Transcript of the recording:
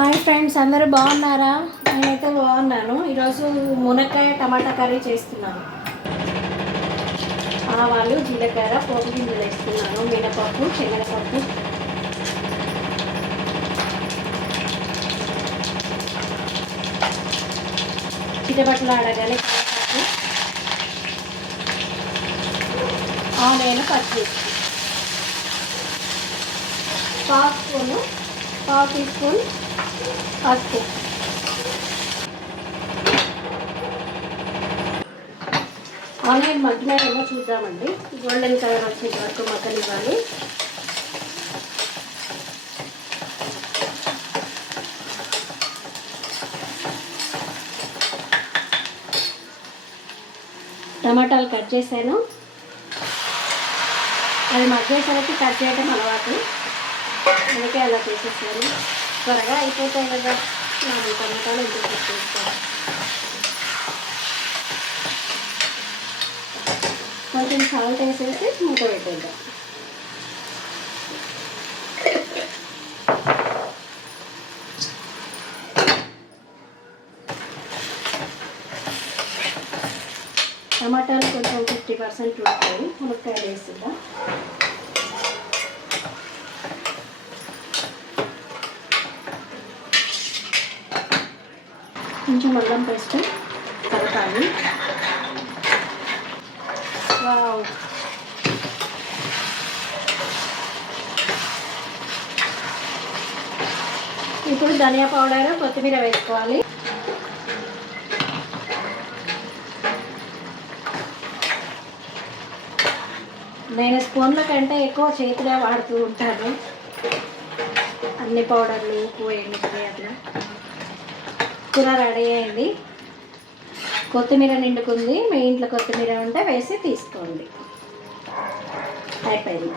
Hi friends, అందరూ బాగున్నారా? నేనైతే బాగున్నాను. ఈరోజు మునక్కాయ టమాటా కర్రీ చేస్తున్నాను. ఆవాలు, జీలకర్ర, పోపు గింజలు వేస్తున్నాను, మినపప్పు, శనగపప్పు. చిటపట్లు ఆడగానే కరివేపాకు, ఆనియన్, పచ్చిమిర్చి, పావు టీ స్పూన్ పసుపు. ఆనియన్ మగ్గినాయేమో చూద్దామండి. గోల్డెన్ కలర్ వచ్చేంత వరకు మగ్గనివ్వాలి. టమాటాలు కట్ చేశాను. అది మగ్గేసరికి కట్ చేయడం అలవాటు, అందుకే అలా చేసేసాను. త్వరగా అయిపోతాయి కదా, 4 టమాటాలు ఇంటికి పెట్టేస్తాను. కొంచెం సాల్ట్ వేసేసి మూత పెట్టేద్దాం. టమాటాలు కొంచెం 50% ఉంటాయి. మునక్కాయలు వేస్తుందా. కొంచెం అల్లం పేస్ట్ కలపాలి. వావ్, ఇప్పుడు ధనియా పౌడర్, కొత్తిమీర వేసుకోవాలి. నేను స్పూన్ల కంటే ఎక్కువ చేతిలో వాడుతూ ఉంటాను అన్ని పౌడర్లు, ఉప్పు వేయడానికి. అట్లా కూర రెడీ అయింది. కొత్తిమీర నిండుకుంది. మీ ఇంట్లో కొత్తిమీర ఉంటే వేసి తీసుకోండి. అయిపోయింది.